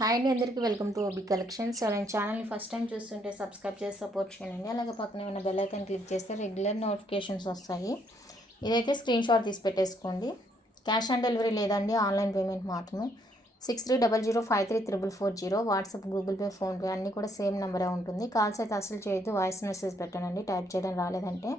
Hi అండి, అందరికీ welcome to OB collections. అలాగే ఛానల్ని ఫస్ట్ టైం చూస్తుంటే సబ్స్క్రైబ్ చేసి సపోర్ట్ చేయండి. అలాగే పక్కనే ఉన్న బెల్ ఐకాన్ క్లిక్ చేస్తే రెగ్యులర్ నోటిఫికేషన్స్ వస్తాయి. ఇదైతే స్క్రీన్ షాట్ తీసి పెట్టేసుకోండి. క్యాష్ ఆన్ డెలివరీ లేదండి, ఆన్లైన్ పేమెంట్ మాత్రమే. 6300533440 వాట్సాప్, గూగుల్ పే, ఫోన్పే అన్నీ కూడా సేమ్ నెంబరే ఉంటుంది. కాల్స్ అయితే అసలు చేయొద్దు, వాయిస్ మెసేజ్ పెట్టానండి. టైప్ చేయడం రాలేదంటే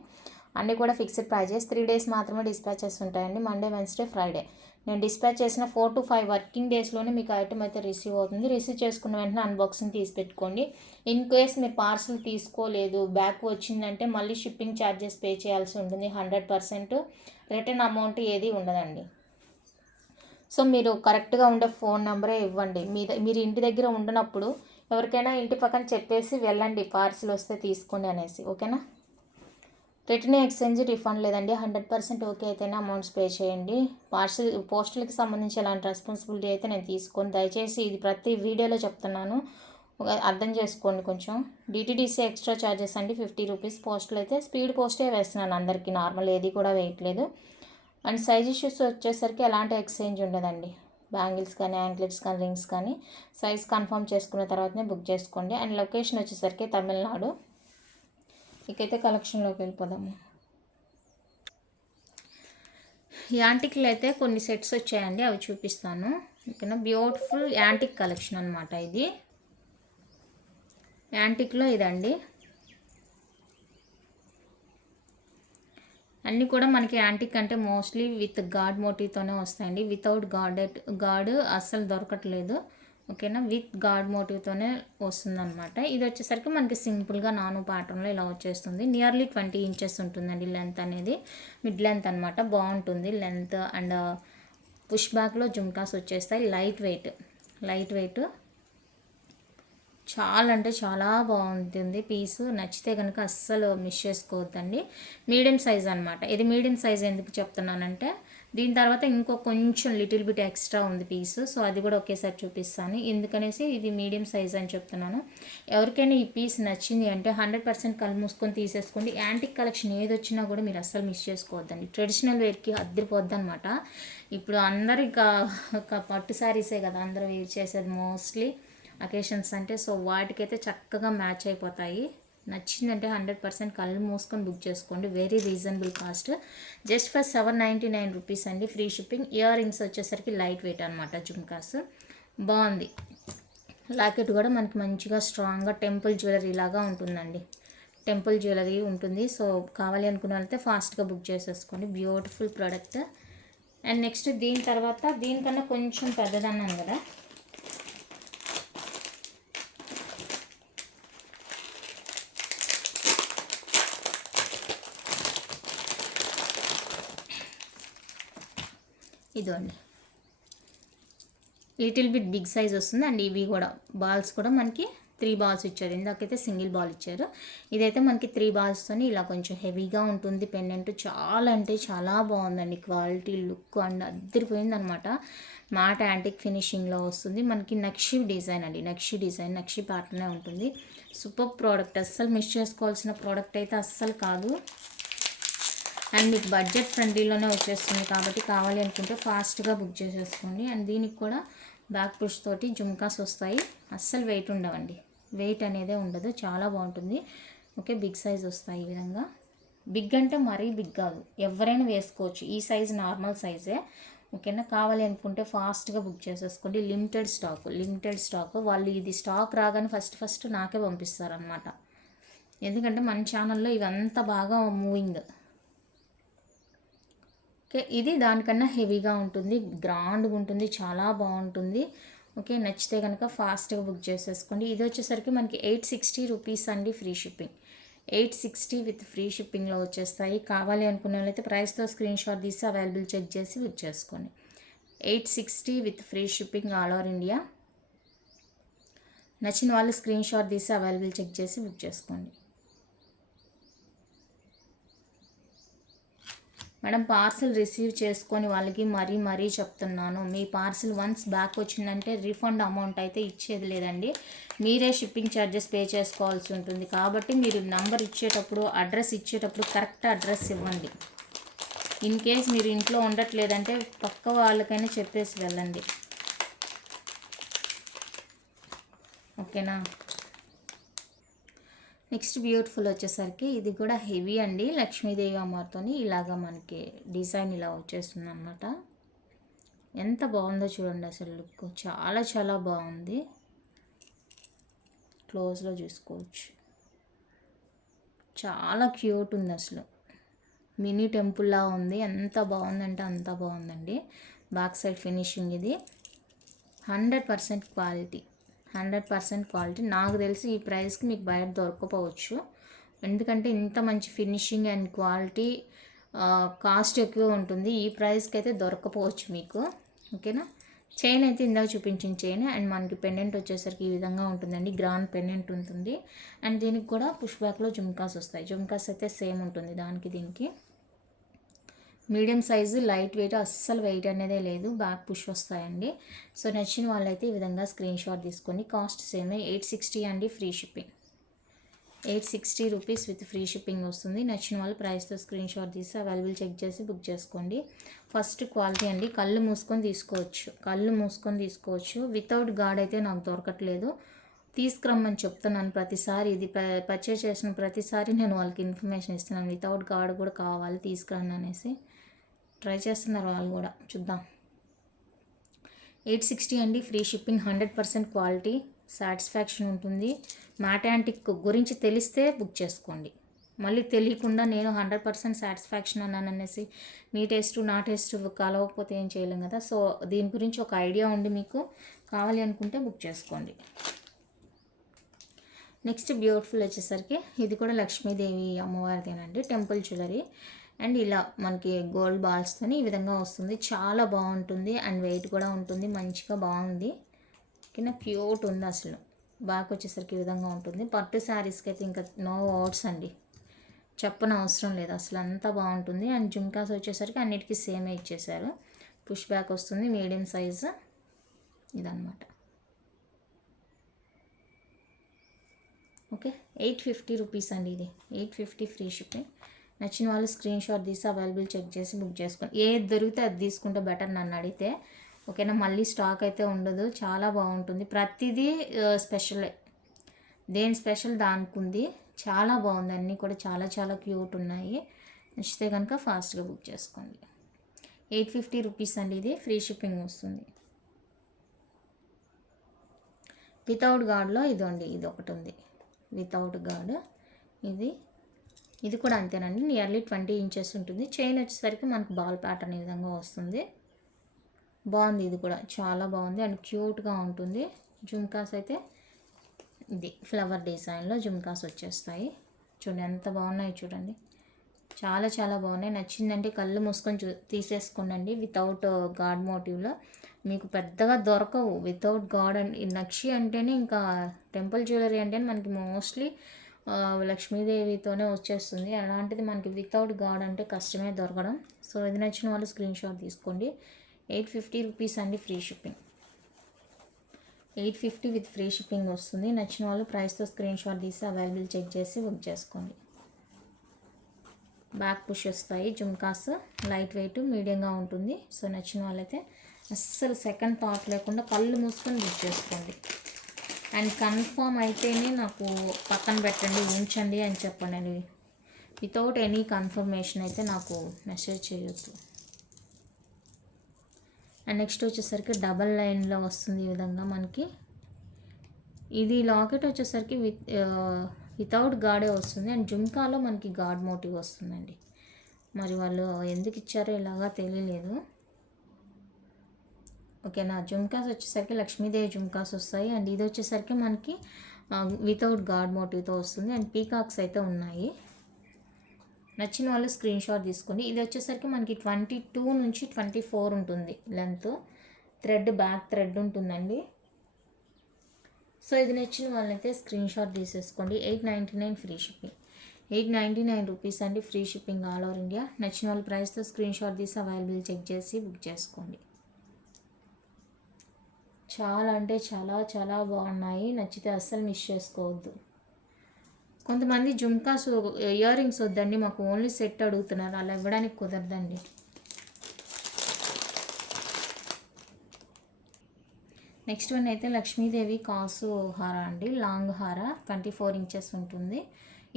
అన్నీ కూడా ఫిక్స్డ్ ప్రైజెస్. 3 days మాత్రమే డిస్పాచెస్ ఉంటాయండి, మండే, వెన్స్డే, ఫ్రైడే. నేను డిస్పాచ్ చేసిన 4 to 5 వర్కింగ్ డేస్లోనే మీకు ఐటమ్ అయితే రిసీవ్ అవుతుంది. రిసీవ్ చేసుకున్న వెంటనే అన్బాక్సింగ్ తీసి పెట్టుకోండి. ఇన్ కేస్ మీరు పార్సల్ తీసుకోలేదు, బ్యాక్ వచ్చిందంటే మళ్ళీ షిప్పింగ్ ఛార్జెస్ పే చేయాల్సి ఉంటుంది. 100% రిటర్న్ అమౌంట్ ఏది ఉండదండి. సో మీరు కరెక్ట్గా ఉండే ఫోన్ నెంబరే ఇవ్వండి. మీరు ఇంటి దగ్గర ఉండనప్పుడు ఎవరికైనా ఇంటి పక్కన చెప్పేసి వెళ్ళండి, పార్సిల్ వస్తే తీసుకోండి అనేసి. ఓకేనా? రిటర్న్ ఎక్స్చేంజ్ రిఫండ్ లేదండి. 100% ఓకే అయితేనే అమౌంట్స్ పే చేయండి. పోస్టల్కి సంబంధించి ఎలాంటి రెస్పాన్సిబిలిటీ అయితే నేను తీసుకొని, దయచేసి ఇది ప్రతి వీడియోలో చెప్తున్నాను, అర్థం చేసుకోండి కొంచెం. డిటీడీసీ ఎక్స్ట్రా ఛార్జెస్ అండి 50 రూపీస్. పోస్టల్ అయితే స్పీడ్ పోస్టే వేస్తున్నాను అందరికీ, నార్మల్ ఏది కూడా వేయట్లేదు. అండ్ సైజ్ ఇష్యూస్ వచ్చేసరికి ఎలాంటి ఎక్స్చేంజ్ ఉండదండి. బ్యాంగిల్స్ కానీ, యాంక్లెట్స్ కానీ, రింగ్స్ కానీ సైజ్ కన్ఫర్మ్ చేసుకున్న తర్వాతనే బుక్ చేసుకోండి. అండ్ లొకేషన్ వచ్చేసరికి తమిళనాడు. ఇకైతే కలెక్షన్లోకి వెళ్ళిపోదాము. యాంటిక్లో అయితే కొన్ని సెట్స్ వచ్చాయండి, అవి చూపిస్తాను. ఓకేనా? బ్యూటిఫుల్ యాంటిక్ కలెక్షన్ అనమాట ఇది. యాంటిక్లో ఇదండి, అన్నీ కూడా మనకి యాంటిక్ అంటే మోస్ట్లీ విత్ గాడ్ మోటివ్తోనే వస్తాయండి. వితౌట్ గాడ్ అస్సలు దొరకట్లేదు. ఓకేనా? విత్ గాడ్ మోటివ్తోనే వస్తుందన్నమాట. ఇది వచ్చేసరికి మనకి సింపుల్గా నాను ప్యాటర్న్లో ఇలా వచ్చేస్తుంది. నియర్లీ 20 inches ఉంటుందండి లెంత్ అనేది, మిడ్ లెంత్ అనమాట. బాగుంటుంది లెంత్. అండ్ పుష్ బ్యాక్లో జుమ్కాస్ వచ్చేస్తాయి. లైట్ వెయిట్ చాలా అంటే చాలా బాగుంటుంది పీసు. నచ్చితే కనుక అస్సలు మిస్ చేసుకోవద్దండి. మీడియం సైజ్ అనమాట ఇది. మీడియం సైజ్ ఎందుకు చెప్తున్నానంటే దీని తర్వాత ఇంకో కొంచెం లిటిల్ బిట్ ఎక్స్ట్రా ఉంది పీసు, సో అది కూడా ఒకేసారి చూపిస్తాను. ఎందుకనేసి ఇది మీడియం సైజ్ అని చెప్తున్నాను. ఎవరికైనా ఈ పీస్ నచ్చింది అంటే 100% కళ్ళు మూసుకొని తీసేసుకోండి. యాంటిక్ కలెక్షన్ ఏది వచ్చినా కూడా మీరు అస్సలు మిస్ చేసుకోవద్దండి. ట్రెడిషనల్ వేర్కి అద్దరిపోద్ది అనమాట. ఇప్పుడు అందరు ఇంకా పట్టు శారీసే కదా అందరూ వేర్ చేసేది మోస్ట్లీ అకేషన్స్ అంటే. సో వాటికైతే చక్కగా మ్యాచ్ అయిపోతాయి. నచ్చిందంటే 100% కళ్ళు మూసుకొని బుక్ చేసుకోండి. Very reasonable cost, just for 799 rupees అండి, ఫ్రీ షిప్పింగ్. ఇయర్ రింగ్స్ వచ్చేసరికి లైట్ వెయిట్ అనమాట, జుమ్కాస్. బాగుంది. లాకెట్ కూడా మనకి మంచిగా స్ట్రాంగ్గా టెంపుల్ జ్యువెలరీ లాగా ఉంటుందండి. టెంపుల్ జ్యువెలరీ ఉంటుంది. సో కావాలి అనుకున్న వాళ్ళైతే ఫాస్ట్గా బుక్ చేసేసుకోండి. Beautiful product. అండ్ నెక్స్ట్ దీని తర్వాత దీనికన్నా కొంచెం పెద్దదన్నాను కదా, ఇదండి. లిటిల్ బిట్ బిగ్ సైజ్ వస్తుంది. అండ్ ఇవి కూడా బాల్స్ కూడా మనకి 3 balls ఇచ్చారు. ఇందాకైతే సింగిల్ బాల్ ఇచ్చారు. ఇదైతే మనకి 3 balls ఇలా కొంచెం హెవీగా ఉంటుంది. పెండెంట్ చాలా అంటే చాలా బాగుందండి. క్వాలిటీ, లుక్ అండ్ అద్దరిపోయింది అనమాట. మ్యాట్ యాంటిక్ ఫినిషింగ్లో వస్తుంది. మనకి నక్షి డిజైన్ అండి, నక్షి ప్యాటర్నే ఉంటుంది. సూపర్ ప్రోడక్ట్, అస్సలు మిస్ చేసుకోవాల్సిన ప్రోడక్ట్ అయితే అస్సలు కాదు. అండ్ మీకు బడ్జెట్ ఫ్రెండ్లీలోనే వచ్చేస్తుంది కాబట్టి కావాలి అనుకుంటే ఫాస్ట్గా బుక్ చేసేసుకోండి. అండ్ దీనికి కూడా బ్యాక్ పుష్ తోటి జుమ్కాస్ వస్తాయి. అస్సలు వెయిట్ ఉండవండి, వెయిట్ అనేదే ఉండదు. చాలా బాగుంటుంది. ఓకే, బిగ్ సైజ్ వస్తాయి ఈ విధంగా. బిగ్ అంటే మరీ బిగ్ కాదు, ఎవరైనా వేసుకోవచ్చు. ఈ సైజ్ నార్మల్ సైజే. ఓకేనా? కావాలి అనుకుంటే ఫాస్ట్గా బుక్ చేసేసుకోండి. Limited stock. వాళ్ళు ఇది స్టాక్ రాగానే ఫస్ట్ నాకే పంపిస్తారనమాట. ఎందుకంటే మన ఛానల్లో ఇవంతా బాగా మూవింగ్. ఓకే, ఇది దానికన్నా హెవీగా ఉంటుంది, గ్రాండ్గా ఉంటుంది, చాలా బాగుంటుంది. ఓకే, నచ్చితే కనుక ఫాస్ట్గా బుక్ చేసేసుకోండి. ఇది వచ్చేసరికి మనకి 860 రూపీస్ అండి, ఫ్రీ షిప్పింగ్. 860 విత్ ఫ్రీ షిప్పింగ్లో వచ్చేస్తాయి. కావాలి అనుకున్న వాళ్ళైతే ప్రైస్తో స్క్రీన్ షాట్ తీసి అవైలబుల్ చెక్ చేసి బుక్ చేసుకోండి. 860 with free shipping all over India. నచ్చిన వాళ్ళు స్క్రీన్ షాట్ తీసి అవైలబుల్ చెక్ చేసి బుక్ చేసుకోండి. మేడం, పార్సిల్ రిసీవ్ చేసుకొని వాళ్ళకి మరీ చెప్తున్నాను, మీ పార్సిల్ వన్స్ బ్యాక్ వచ్చిందంటే రీఫండ్ అమౌంట్ అయితే ఇచ్చేది లేదండి. మీరే షిప్పింగ్ ఛార్జెస్ పే చేసుకోవాల్సి ఉంటుంది. కాబట్టి మీరు నంబర్ ఇచ్చేటప్పుడు, అడ్రస్ ఇచ్చేటప్పుడు కరెక్ట్ అడ్రస్ ఇవ్వండి. ఇన్ కేస్ మీరు ఇంట్లో ఉండట్లేదంటే పక్క వాళ్ళకైనా చెప్పేసి వెళ్ళండి. ఓకేనా. నెక్స్ట్ బ్యూటిఫుల్ వచ్చేసరికి ఇది కూడా హెవీ అండి, లక్ష్మీదేవి అమ్మవారితో ఇలాగా మనకి డిజైన్ ఇలా వచ్చేస్తుంది అనమాట. ఎంత బాగుందో చూడండి, అసలు లుక్ చాలా చాలా బాగుంది. క్లోజ్లో చూసుకోవచ్చు, చాలా క్యూట్ ఉంది అసలు. మినీ టెంపుల్లా ఉంది, ఎంత బాగుందంటే అంత బాగుందండి. బ్యాక్ సైడ్ ఫినిషింగ్ ఇది 100% క్వాలిటీ, 100% క్వాలిటీ. నాకు తెలిసి ఈ ప్రైస్కి మీకు బయట దొరకపోవచ్చు, ఎందుకంటే ఇంత మంచి ఫినిషింగ్ అండ్ క్వాలిటీ కాస్ట్ ఎక్కువ ఉంటుంది. ఈ ప్రైస్కి అయితే దొరకపోవచ్చు మీకు. ఓకేనా. చైన్ అయితే ఇందాక చూపించిన చైన్, అండ్ మనకి పెండెంట్ వచ్చేసరికి ఈ విధంగా ఉంటుందండి, గ్రాండ్ పెండెంట్ ఉంటుంది. అండ్ దీనికి కూడా పుష్ బ్యాక్లో జుమ్కాస్ వస్తాయి. జుమ్కాస్ అయితే సేమ్ ఉంటుంది దానికి దీనికి. మీడియం సైజు, లైట్ వెయిట్, అస్సలు వెయిట్ అనేదే లేదు, బ్యాక్ పుష్ వస్తాయండి. సో నచ్చిన వాళ్ళైతే ఈ విధంగా స్క్రీన్ షాట్ తీసుకొని, కాస్ట్ సేమే 860 అండి, free shipping. 860 rupees with free shipping వస్తుంది. నచ్చిన వాళ్ళు ప్రైస్తో స్క్రీన్ షాట్ తీసి అవైలబుల్ చెక్ చేసి బుక్ చేసుకోండి. ఫస్ట్ క్వాలిటీ అండి, కళ్ళు మూసుకొని తీసుకోవచ్చు, కళ్ళు మూసుకొని తీసుకోవచ్చు. వితౌట్ గార్డ్ అయితే నాకు దొరకట్లేదు, తీసుకురమ్మని చెప్తున్నాను ప్రతిసారి. ఇది పర్చేస్ చేసిన ప్రతిసారి నేను వాళ్ళకి ఇన్ఫర్మేషన్ ఇస్తున్నాను, వితౌట్ గార్డ్ కూడా కావాలి తీసుకురండి అనేసి. ట్రై చేస్తున్నారు వాళ్ళు కూడా, చూద్దాం. 860 అండి, ఫ్రీ షిప్పింగ్, 100% క్వాలిటీ, సాటిస్ఫాక్షన్ ఉంటుంది. మ్యాట్ యాంటిక్ గురించి తెలిస్తే బుక్ చేసుకోండి. మళ్ళీ తెలియకుండా నేను 100% సాటిస్ఫాక్షన్ అన్నాను అనేసి మీ టేస్ట్ నా టేస్ట్ కలవకపోతే ఏం చేయలేం కదా. సో దీని గురించి ఒక ఐడియా ఉండి మీకు కావాలి అనుకుంటే బుక్ చేసుకోండి. నెక్స్ట్ బ్యూటిఫుల్ వచ్చేసరికి ఇది కూడా లక్ష్మీదేవి అమ్మవారిదేనండి, టెంపుల్ జ్యువెలరీ. అండ్ ఇలా మనకి గోల్డ్ బాల్స్తో ఈ విధంగా వస్తుంది, చాలా బాగుంటుంది. అండ్ వెయిట్ కూడా ఉంటుంది, మంచిగా బాగుంది. కింద క్యూట్ ఉంది అసలు. బ్యాక్ వచ్చేసరికి ఈ విధంగా ఉంటుంది. పట్టు శారీస్కి అయితే ఇంకా నో వర్డ్స్ అండి, చెప్పని అవసరం లేదు, అసలు అంతా బాగుంటుంది. అండ్ జుమ్కాస్ వచ్చేసరికి అన్నిటికీ సేమే ఇచ్చేసారు. పుష్ బ్యాక్ వస్తుంది, మీడియం సైజు ఇదన్నమాట. ఓకే, 850 రూపీస్ అండి, ఇది 850 ఫ్రీ షిప్పింగ్. నచ్చిన వాళ్ళు స్క్రీన్ షాట్ తీసి అవైలబుల్ చెక్ చేసి బుక్ చేసుకోండి. ఏది దొరికితే అది తీసుకుంటే బెటర్ నన్ను అడిగితే. ఓకేనా. మళ్ళీ స్టాక్ అయితే ఉండదు, చాలా బాగుంటుంది. ప్రతిదీ స్పెషలే, దేని స్పెషల్ దానికి ఉంది. చాలా బాగుంది, అన్నీ కూడా చాలా చాలా క్యూట్ ఉన్నాయి. నచ్చితే కనుక ఫాస్ట్గా బుక్ చేసుకోండి. 850 రూపీస్ అండి, ఇది ఫ్రీ షిప్పింగ్ వస్తుంది. వితౌట్ గార్డ్లో ఇదండి, ఇది ఒకటి ఉంది వితౌట్ గార్డ్. ఇది కూడా అంతేనండి, నియర్లీ 20 ఇంచెస్ ఉంటుంది. చైన్ వచ్చేసరికి మనకు బాల్ ప్యాటర్న్ ఈ విధంగా వస్తుంది. బాగుంది, ఇది కూడా చాలా బాగుంది అండ్ క్యూట్గా ఉంటుంది. జుమ్కాస్ అయితే ఇది ఫ్లవర్ డిజైన్లో జుమ్కాస్ వచ్చేస్తాయి. చూడండి ఎంత బాగున్నాయి, చూడండి చాలా చాలా బాగున్నాయి. నచ్చిందంటే కళ్ళు మూసుకొని తీసేసుకోండి. వితౌట్ గాడ్ మోటివ్లో మీకు పెద్దగా దొరకవు. వితౌట్ గాడ్ అండ్ నక్షి అంటేనే ఇంకా టెంపుల్ జ్యువెలరీ అంటే మనకి మోస్ట్లీ లక్ష్మీదేవితోనే వచ్చేస్తుంది. అలాంటిది మనకి వితౌట్ గాడ్ అంటే కష్టమే దొరకడం. సో ఇది నచ్చిన వాళ్ళు స్క్రీన్ షాట్ తీసుకోండి. 850 రూపీస్ అండి, free shipping. 850 with free shipping వస్తుంది. నచ్చిన వాళ్ళు ప్రైస్తో స్క్రీన్ షాట్ తీసి అవైలబుల్ చెక్ చేసి బుక్ చేసుకోండి. బ్యాక్ పుష్ వస్తాయి, జుమ్కాస్ లైట్ వెయిట్ మీడియంగా ఉంటుంది. సో నచ్చిన వాళ్ళైతే అస్సలు సెకండ్ థాట్ లేకుండా కళ్ళు మూసుకొని బుక్ చేసుకోండి. అండ్ కన్ఫామ్ అయితేనే నాకు పక్కన పెట్టండి, ఉంచండి అని చెప్పండి. వితౌట్ ఎనీ కన్ఫర్మేషన్ అయితే నాకు మెసేజ్ చేయొద్దు. అండ్ నెక్స్ట్ వచ్చేసరికి డబల్ లైన్లో వస్తుంది ఈ విధంగా మనకి. ఇది లాకెట్ వచ్చేసరికి వితౌట్ గాడే వస్తుంది. అండ్ జుమ్కాలో మనకి గాడ్ మోటివ్ వస్తుందండి. మరి వాళ్ళు ఎందుకు ఇచ్చారో ఇలాగా తెలియలేదు. ఓకేనా. జుమ్కాస్ వచ్చేసరికి లక్ష్మీదేవి జుమ్కాస్ వస్తాయి. అండ్ ఇది వచ్చేసరికి మనకి వితౌట్ గాడ్ మోటివ్తో వస్తుంది. అండ్ పీకాక్స్ అయితే ఉన్నాయి. నచ్చిన వాళ్ళు స్క్రీన్ షాట్ తీసుకోండి. ఇది వచ్చేసరికి మనకి 22 నుంచి 24 ఉంటుంది లెంత్. థ్రెడ్ బ్యాక్ థ్రెడ్ ఉంటుందండి. సో ఇది నచ్చిన వాళ్ళైతే స్క్రీన్ షాట్ తీసేసుకోండి. 899 ఫ్రీ షిప్పింగ్. 899 రూపీస్ అండి, free shipping all over India. నచ్చిన వాళ్ళ ప్రైస్తో స్క్రీన్ షాట్ తీసి అవైలబుల్ చెక్ చేసి బుక్ చేసుకోండి. చాలా అంటే చాలా చాలా బాగున్నాయి. నచ్చితే అస్సలు మిస్ చేసుకోవద్దు. కొంతమంది జుమ్కాస్ ఇయర్ రింగ్స్ వద్దండి మాకు ఓన్లీ సెట్ అడుగుతున్నారు, అలా ఇవ్వడానికి కుదరదండి. నెక్స్ట్ వన్ అయితే లక్ష్మీదేవి కాసు హార అండి, లాంగ్ హార 24 ఇంచెస్ ఉంటుంది.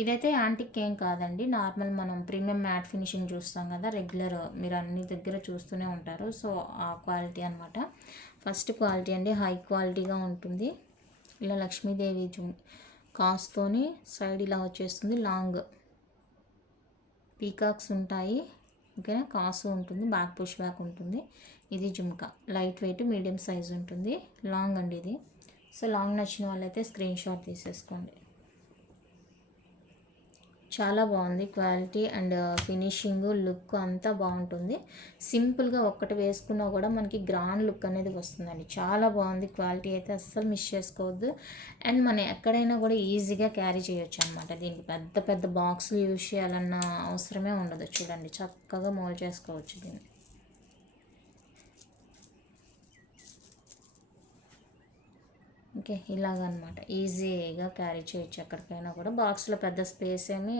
ఇదైతే యాంటిక్ ఏం కాదండి, నార్మల్ మనం ప్రీమియం మ్యాట్ ఫినిషింగ్ చూస్తాం కదా రెగ్యులర్, మీరు అన్ని దగ్గర చూస్తూనే ఉంటారు. సో ఆ క్వాలిటీ అనమాట. ఫస్ట్ క్వాలిటీ అండి, హై క్వాలిటీగా ఉంటుంది. ఇలా లక్ష్మీదేవి కాస్తోని సైడ్ ఇలా వచ్చేస్తుంది, లాంగ్ పీకాక్స్ ఉంటాయి. ఓకేనా, కాసు ఉంటుంది, బ్యాక్ పుష్ బ్యాక్ ఉంటుంది. ఇది jhumka, light weight medium size ఉంటుంది, లాంగ్ అండి ఇది. సో లాంగ్ నచ్చిన వాళ్ళైతే స్క్రీన్ షాట్ తీసేసుకోండి. చాలా బాగుంది క్వాలిటీ అండ్ ఫినిషింగ్, లుక్ అంతా బాగుంటుంది. సింపుల్గా ఒక్కటి వేసుకున్నా కూడా మనకి గ్రాండ్ లుక్ అనేది వస్తుందండి. చాలా బాగుంది క్వాలిటీ అయితే, అస్సలు మిస్ చేసుకోవద్దు. అండ్ మనం ఎక్కడైనా కూడా ఈజీగా క్యారీ చేయొచ్చు అనమాట. దీనికి పెద్ద పెద్ద బాక్సులు యూజ్ చేయాలన్న అవసరమే ఉండదు. చూడండి, చక్కగా మోల్డ్ చేసుకోవచ్చు దీన్ని. ఓకే, ఇలాగనమాట ఈజీగా క్యారీ చేయొచ్చు ఎక్కడికైనా కూడా. బాక్స్లో పెద్ద స్పేస్ ఏమీ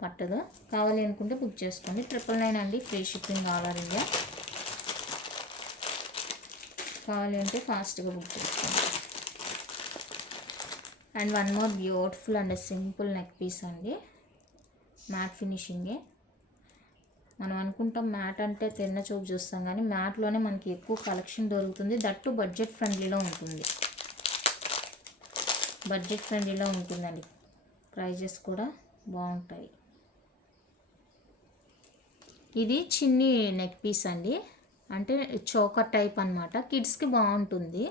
పట్టదు. కావాలి అనుకుంటే బుక్ చేసుకోండి. 999 అండి, free shipping all over India. కావాలి అంటే ఫాస్ట్గా బుక్ చేసుకోండి. And one more beautiful and simple neck piece అండి, మ్యాట్ ఫినిషింగే. మనం అనుకుంటాం మ్యాట్ అంటే తిన్న చూపు చూస్తాం, కానీ మ్యాట్లోనే మనకి ఎక్కువ కలెక్షన్ దొరుకుతుంది. దట్టు బడ్జెట్ ఫ్రెండ్లీలో ఉంటుంది. బడ్జెట్ ఫ్రెండ్లీలో ఉంటుందండి, ప్రైజెస్ కూడా బాగుంటాయి. ఇది చిన్ని నెక్ పీస్ అండి, అంటే చోకర్ టైప్ అనమాట. కిడ్స్కి బాగుంటుంది,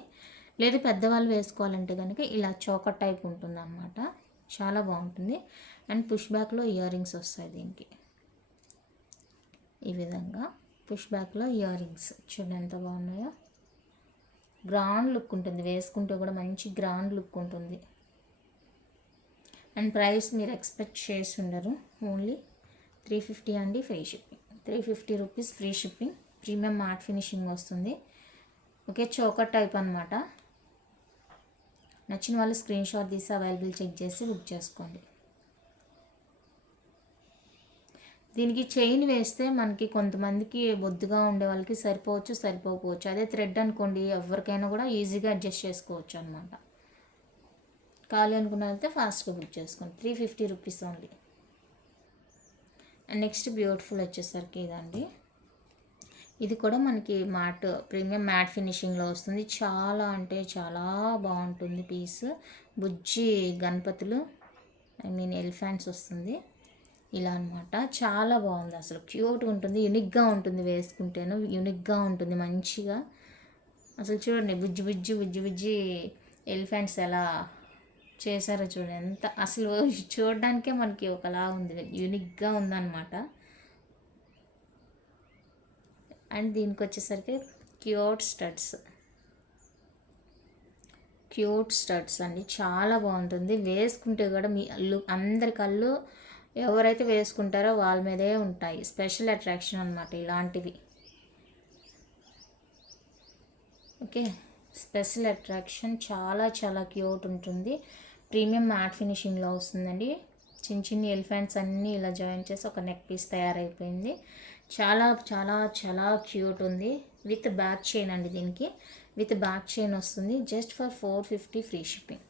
లేదు పెద్దవాళ్ళు వేసుకోవాలంటే కనుక ఇలా చోకర్ టైప్ ఉంటుంది అన్నమాట. చాలా బాగుంటుంది. అండ్ పుష్ బ్యాక్లో ఇయర్ రింగ్స్ వస్తాయి దీనికి. ఈ విధంగా పుష్ బ్యాక్లో ఇయర్ రింగ్స్ చూడండి ఎంత బాగున్నాయో. గ్రాండ్ లుక్ ఉంటుంది, వేసుకుంటే కూడా మంచి గ్రాండ్ లుక్ ఉంటుంది. అండ్ ప్రైస్ మీరు ఎక్స్పెక్ట్ చేసి ఉండరు, ఓన్లీ 350 అండి, free shipping. 350 rupees free shipping. Premium matte finishing వస్తుంది. ఓకే, చోకర్ టైప్ అనమాట. నచ్చిన వాళ్ళు స్క్రీన్ షాట్ తీసి అవైలబుల్ చెక్ చేసి బుక్ చేసుకోండి. దీనికి చైన్ వేస్తే మనకి కొంతమందికి బొద్దుగా ఉండే వాళ్ళకి సరిపోకపోవచ్చు. అదే థ్రెడ్ అనుకోండి, ఎవరికైనా కూడా ఈజీగా అడ్జస్ట్ చేసుకోవచ్చు అనమాట. కావాలి అనుకున్న అయితే ఫాస్ట్గా బుక్ చేసుకోండి. 350 rupees only. And next beautiful వచ్చేసరికి ఇదండి, ఇది కూడా మనకి మ్యాట్ ప్రీమియం మ్యాట్ ఫినిషింగ్లో వస్తుంది. చాలా అంటే చాలా బాగుంటుంది పీస్. బుజ్జి గణపతులు, ఎలిఫెంట్స్ వస్తుంది ఇలా అనమాట. చాలా బాగుంది, అసలు క్యూట్గా ఉంటుంది, యూనిక్గా ఉంటుంది, వేసుకుంటేను యూనిక్గా ఉంటుంది మంచిగా. అసలు చూడండి, బుజ్జి బుజ్జి బుజ్జి బుజ్జి ఎలిఫెంట్స్ ఎలా చేశారో చూడండి, ఎంత అసలు చూడడానికే మనకి ఒకలా ఉంది, యూనిక్గా ఉందన్నమాట. అండ్ దీనికి వచ్చేసరికి క్యూట్ స్టడ్స్ అండి, చాలా బాగుంటుంది. వేసుకుంటే కూడా మీ అందరి కళ్ళు ఎవరైతే వేసుకుంటారో వాళ్ళ మీదే ఉంటాయి. స్పెషల్ అట్రాక్షన్ అనమాట ఇలాంటివి. ఓకే, స్పెషల్ అట్రాక్షన్, చాలా చాలా క్యూట్ ఉంటుంది. ప్రీమియం మ్యాట్ ఫినిషింగ్లో వస్తుందండి. చిన్ని ఎలిఫెంట్స్ అన్నీ ఇలా జాయిన్ చేసి ఒక నెక్ పీస్ తయారైపోయింది. చాలా చాలా చాలా క్యూట్ ఉంది. విత్ బ్యాక్ చైన్ అండి, దీనికి విత్ బ్యాక్ చైన్ వస్తుంది. Just for 450 free shipping.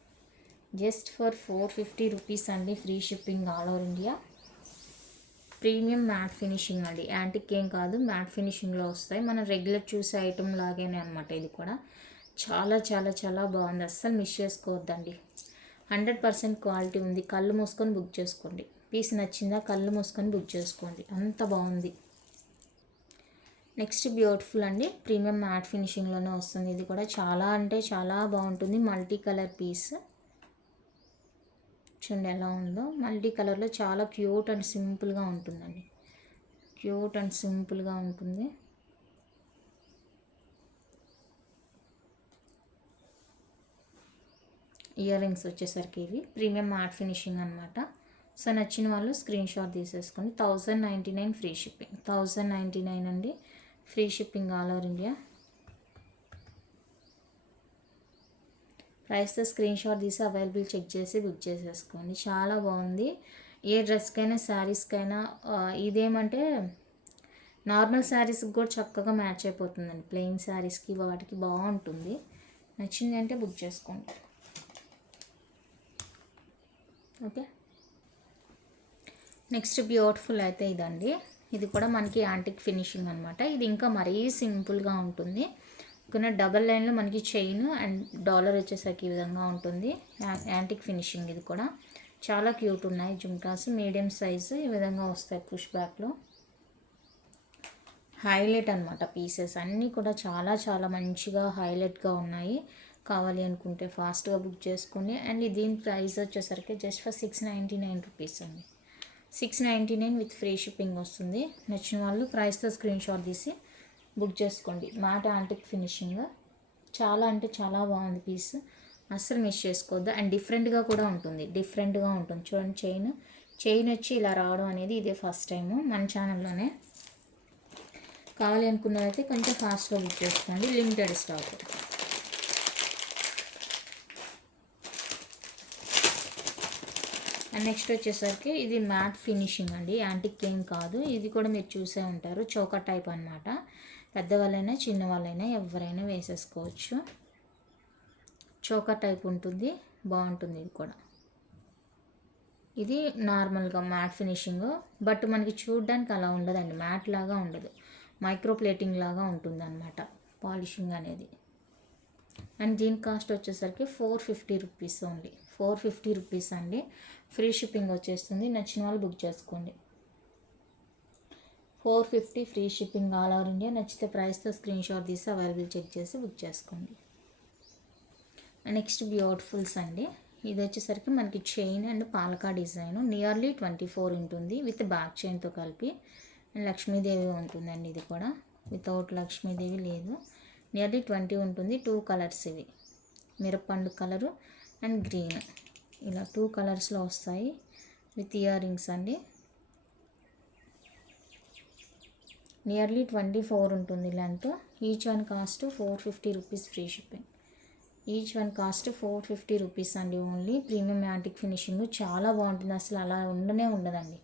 Just for 450 rupees అండి, free shipping all over India. Premium matte finishing అండి, యాంటిక్ ఏం కాదు, మ్యాట్ ఫినిషింగ్లో వస్తాయి. మనం రెగ్యులర్ చూసే ఐటమ్ లాగానే అనమాట. ఇది కూడా చాలా చాలా చాలా బాగుంది, అస్సలు మిస్ చేసుకోవద్దండి. 100% క్వాలిటీ ఉంది. కళ్ళు మూసుకొని బుక్ చేసుకోండి. పీస్ నచ్చిందా కళ్ళు మూసుకొని బుక్ చేసుకోండి, అంత బాగుంది. నెక్స్ట్ బ్యూటిఫుల్ అండి, ప్రీమియం మ్యాట్ ఫినిషింగ్లోనే వస్తుంది. ఇది కూడా చాలా అంటే చాలా బాగుంటుంది. మల్టీ కలర్ పీస్ చూడండి ఎలా ఉందో. మల్టీ కలర్లో చాలా క్యూట్ అండ్ సింపుల్గా ఉంటుందండి, క్యూట్ అండ్ సింపుల్గా ఉంటుంది. ఇయర్ రింగ్స్ వచ్చేసరికి ఇవి ప్రీమియం మ్యాట్ ఫినిషింగ్ అనమాట. సో నచ్చిన వాళ్ళు స్క్రీన్ షాట్ తీసేసుకోండి. 1099 ఫ్రీ షిప్పింగ్. 1099 అండి, free shipping all over India. ప్రైస్తో స్క్రీన్ షాట్ తీసి అవైలబుల్ చెక్ చేసి బుక్ చేసేసుకోండి. చాలా బాగుంది. ఏ డ్రెస్కైనా శారీస్కైనా ఇదేమంటే నార్మల్ శారీస్కి కూడా చక్కగా మ్యాచ్ అయిపోతుందండి. ప్లెయిన్ శారీస్కి వాటికి బాగుంటుంది. నచ్చింది అంటే బుక్ చేసుకోండి. ఓకే, నెక్స్ట్ బ్యూటిఫుల్ అయితే ఇదండి. ఇది కూడా మనకి యాంటిక్ ఫినిషింగ్ అనమాట. ఇది ఇంకా మరీ సింపుల్గా ఉంటుంది. కొన్ని డబల్ లైన్లో మనకి చైన్ అండ్ డాలర్ వచ్చేసరికి ఈ విధంగా ఉంటుంది. యాంటిక్ ఫినిషింగ్ ఇది కూడా చాలా క్యూట్ ఉన్నాయి. జుమ్కాస్ మీడియం సైజు ఈ విధంగా వస్తాయి పుష్ బ్యాక్లో. హైలైట్ అనమాట పీసెస్ అన్నీ కూడా చాలా చాలా మంచిగా హైలైట్గా ఉన్నాయి. కావాలి అనుకుంటే ఫాస్ట్గా బుక్ చేసుకోండి. అండ్ దీని ప్రైస్ వచ్చేసరికి జస్ట్ ఫర్ 699 రూపీస్ అండి. 699 విత్ ఫ్రీ షిప్పింగ్ వస్తుంది. నచ్చిన వాళ్ళు ప్రైస్తో స్క్రీన్ షాట్ తీసి బుక్ చేసుకోండి. మ్యాట్ యాంటిక్ ఫినిషింగ్ చాలా అంటే చాలా బాగుంది పీస్, అస్సలు మిస్ చేసుకోవద్దు. అండ్ డిఫరెంట్గా కూడా ఉంటుంది, డిఫరెంట్గా ఉంటుంది. చూడండి చైన్ వచ్చి ఇలా రావడం అనేది ఇదే ఫస్ట్ టైము మన ఛానల్లోనే. కావాలి అనుకున్నదైతే కొంచెం ఫాస్ట్గా బుక్ చేసుకోండి, లిమిటెడ్ స్టాక్. అండ్ నెక్స్ట్ వచ్చేసరికి ఇది మ్యాట్ ఫినిషింగ్ అండి, యాంటిక్ ఏం కాదు. ఇది కూడా మీరు చూసే ఉంటారు, చోకర్ టైప్ అనమాట. పెద్దవాళ్ళైనా చిన్నవాళ్ళైనా ఎవరైనా వేసేసుకోవచ్చు. చోకర్ టైప్ ఉంటుంది, బాగుంటుంది. ఇది కూడా ఇది నార్మల్గా మ్యాట్ ఫినిషింగ్, బట్ మనకి చూడడానికి అలా ఉండదండి, మ్యాట్ లాగా ఉండదు, మైక్రో ప్లేటింగ్ లాగా ఉంటుంది అనమాట పాలిషింగ్ అనేది. అండ్ దీని కాస్ట్ వచ్చేసరికి 450 రూపీస్ ఓన్లీ. 450 రూపీస్ అండి, ఫ్రీ షిప్పింగ్ వచ్చేస్తుంది. నచ్చిన వాళ్ళు బుక్ చేసుకోండి. 450 free shipping all over India. నచ్చితే ప్రైస్తో స్క్రీన్ షాట్ తీసి అవైలబుల్ చెక్ చేసి బుక్ చేసుకోండి. నెక్స్ట్ బ్యూటిఫుల్స్ అండి. ఇది వచ్చేసరికి మనకి చైన్ అండ్ పాలకా డిజైన్ నియర్లీ 24 ఉంటుంది విత్ బ్యాక్ చైన్తో కలిపి. అండ్ లక్ష్మీదేవి ఉంటుందండి. ఇది కూడా వితౌట్ లక్ష్మీదేవి లేదు, నియర్లీ 20 ఉంటుంది. 2 కలర్స్ ఇవి, మిరపండు కలరు అండ్ గ్రీన్, ఇలా 2 కలర్స్లో వస్తాయి విత్ ఇయర్ రింగ్స్ అండి. నియర్లీ 24 ఉంటుంది length. Each one cost 450 rupees free shipping. Each one cost 450 rupees అండి ఓన్లీ. ప్రీమియం యాంటిక్ ఫినిషింగ్ చాలా బాగుంటుంది, అసలు అలా ఉండదండి.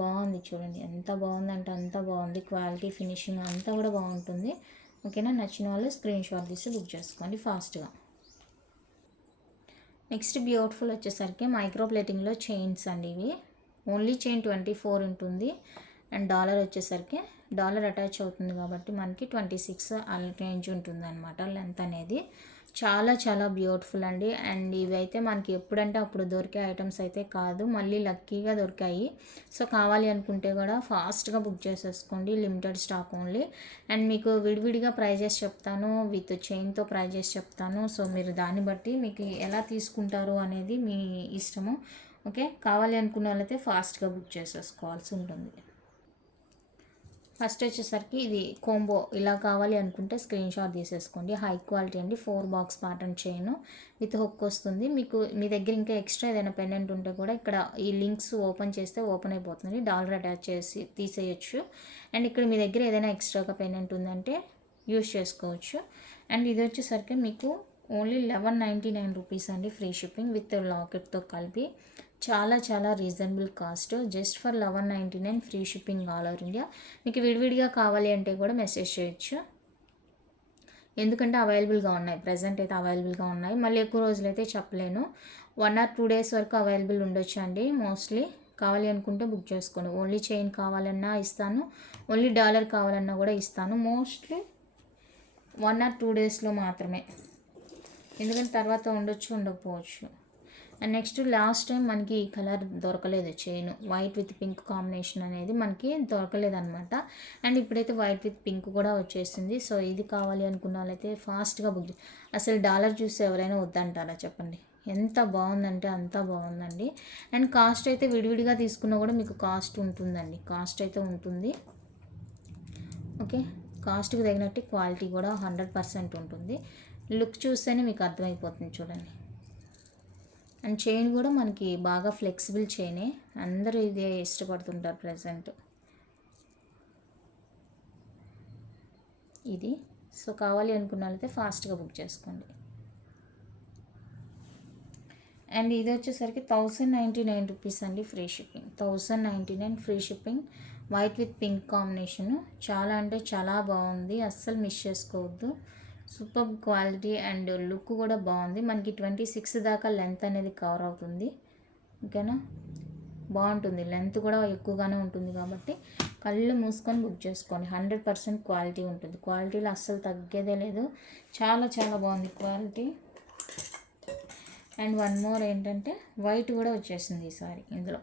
బాగుంది చూడండి, ఎంత బాగుందంటే అంత బాగుంది. క్వాలిటీ ఫినిషింగ్ అంతా కూడా బాగుంటుంది. ఓకేనా, నచ్చిన వాళ్ళు స్క్రీన్ షాట్ తీసి బుక్ చేసుకోండి ఫాస్ట్గా. నెక్స్ట్ బ్యూటిఫుల్ వచ్చేసరికి మైక్రో ప్లేటింగ్లో చైన్స్ అండి. ఇవి ఓన్లీ చైన్ 24 ఉంటుంది. అండ్ డాలర్ వచ్చేసరికి డాలర్ అటాచ్ అవుతుంది కాబట్టి మనకి 26 రేంజ్ ఉంటుంది అనమాట లెంత్ అనేది. చాలా చాలా బ్యూటిఫుల్ అండి. అండ్ ఇవైతే మనకి ఎప్పుడంటే అప్పుడు దొరికే ఐటమ్స్ అయితే కాదు, మళ్ళీ లక్కీగా దొరికాయి. సో కావాలి అనుకుంటే కూడా ఫాస్ట్గా బుక్ చేసేసుకోండి, లిమిటెడ్ స్టాక్ ఓన్లీ. అండ్ మీకు విడివిడిగా ప్రైజెస్ చెప్తాను, విత్ చైన్తో ప్రైజెస్ చెప్తాను. సో మీరు దాన్ని బట్టి మీకు ఎలా తీసుకుంటారు అనేది మీ ఇష్టము. ఓకే, కావాలి అనుకున్న వాళ్ళైతే ఫాస్ట్గా బుక్ చేసేసుకోవాల్సి ఉంటుంది. ఫస్ట్ వచ్చేసరికి ఇది కోంబో ఇలా కావాలి అనుకుంటే స్క్రీన్ షాట్ తీసేసుకోండి. హై క్వాలిటీ అండి, 4 box pattern chain with hook వస్తుంది. మీకు మీ దగ్గర ఇంకా ఎక్స్ట్రా ఏదైనా పెండెంట్ ఉంటే కూడా ఇక్కడ ఈ లింక్స్ ఓపెన్ చేస్తే ఓపెన్ అయిపోతుంది, డాలర్ అటాచ్ చేసి తీసేయచ్చు. అండ్ ఇక్కడ మీ దగ్గర ఏదైనా ఎక్స్ట్రాగా పెండెంట్ ఉందంటే యూస్ చేసుకోవచ్చు. అండ్ ఇది వచ్చేసరికి మీకు ఓన్లీ 1199 రూపీస్ అండి, ఫ్రీ షిప్పింగ్ విత్ లాకెట్తో కలిపి. చాలా చాలా reasonable cost, just for 1199 free shipping all over India. మీకు విడివిడిగా కావాలి అంటే కూడా మెసేజ్ చేయొచ్చు, ఎందుకంటే అవైలబుల్గా ఉన్నాయి, ప్రజెంట్ అయితే అవైలబుల్గా ఉన్నాయి. మళ్ళీ ఎక్కువ రోజులు అయితే చెప్పలేను, 1 or 2 days వరకు అవైలబుల్ ఉండొచ్చు అండి మోస్ట్లీ. కావాలి అనుకుంటే బుక్ చేసుకోండి. ఓన్లీ చైన్ కావాలన్నా ఇస్తాను, ఓన్లీ డాలర్ కావాలన్నా కూడా ఇస్తాను. మోస్ట్లీ 1 or 2 daysలో మాత్రమే, ఎందుకంటే తర్వాత ఉండొచ్చు ఉండకపోవచ్చు. అండ్ నెక్స్ట్ లాస్ట్ టైం మనకి ఈ కలర్ దొరకలేదు, chain white with pink combination అనేది మనకి దొరకలేదు అనమాట. అండ్ ఇప్పుడైతే వైట్ విత్ పింక్ కూడా వచ్చేసింది. సో ఇది కావాలి అనుకున్న వాళ్ళైతే ఫాస్ట్గా బుక్. అసలు డాలర్ చూసి ఎవరైనా వద్దంటారా చెప్పండి, ఎంత బాగుందంటే అంత బాగుందండి. అండ్ కాస్ట్ అయితే విడివిడిగా తీసుకున్నా కూడా మీకు కాస్ట్ ఉంటుందండి, కాస్ట్ అయితే ఉంటుంది. ఓకే, కాస్ట్కి తగినట్టు క్వాలిటీ కూడా 100% ఉంటుంది. లుక్ చూస్తేనే మీకు అర్థమైపోతుంది చూడండి. అండ్ చైన్ కూడా మనకి బాగా ఫ్లెక్సిబుల్ చైనే, అందరూ ఇదే ఇష్టపడుతుంటారు ప్రజెంట్ ఇది. సో కావాలి అనుకున్న వాళ్ళైతే ఫాస్ట్గా బుక్ చేసుకోండి. అండ్ ఇది వచ్చేసరికి 1099 రూపీస్ అండి, free shipping. 1099 free shipping, white with pink combination. చాలా అంటే చాలా బాగుంది, అస్సలు మిస్ చేసుకోవద్దు. సూపర్ క్వాలిటీ అండ్ లుక్ కూడా బాగుంది. మనకి 26 దాకా లెంత్ అనేది కవర్ అవుతుంది. ఓకేనా, బాగుంటుంది. లెంత్ కూడా ఎక్కువగానే ఉంటుంది కాబట్టి కళ్ళు మూసుకొని బుక్ చేసుకోండి. 100% క్వాలిటీ ఉంటుంది. క్వాలిటీలో అస్సలు తగ్గేదే లేదు. చాలా చాలా బాగుంది క్వాలిటీ. అండ్ వన్ మోర్ ఏంటంటే వైట్ కూడా వచ్చేసింది ఈసారి. ఇందులో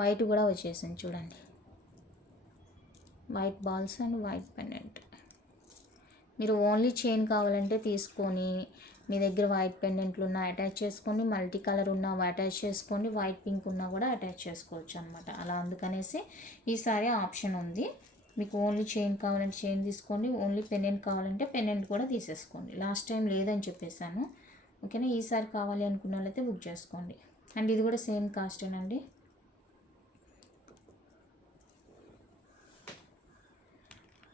వైట్ కూడా వచ్చేసింది చూడండి. White balls and white pendant. మీరు ఓన్లీ చైన్ కావాలంటే తీసుకొని మీ దగ్గర వైట్ పెండెంట్లు ఉన్నా అటాచ్ చేసుకోండి, మల్టీ కలర్ ఉన్నా అటాచ్ చేసుకోండి, వైట్ పింక్ ఉన్నా కూడా అటాచ్ చేసుకోవచ్చు అనమాట. అలా అందుకనేసి ఈసారి ఆప్షన్ ఉంది. మీకు ఓన్లీ చైన్ కావాలంటే చైన్ తీసుకోండి, ఓన్లీ పెండెంట్ కావాలంటే పెండెంట్ కూడా తీసేసుకోండి. లాస్ట్ టైం లేదని చెప్పేశాను. ఓకేనా, ఈసారి కావాలి అనుకున్న వాళ్ళైతే బుక్ చేసుకోండి. అండ్ ఇది కూడా సేమ్ కాస్టేనండి.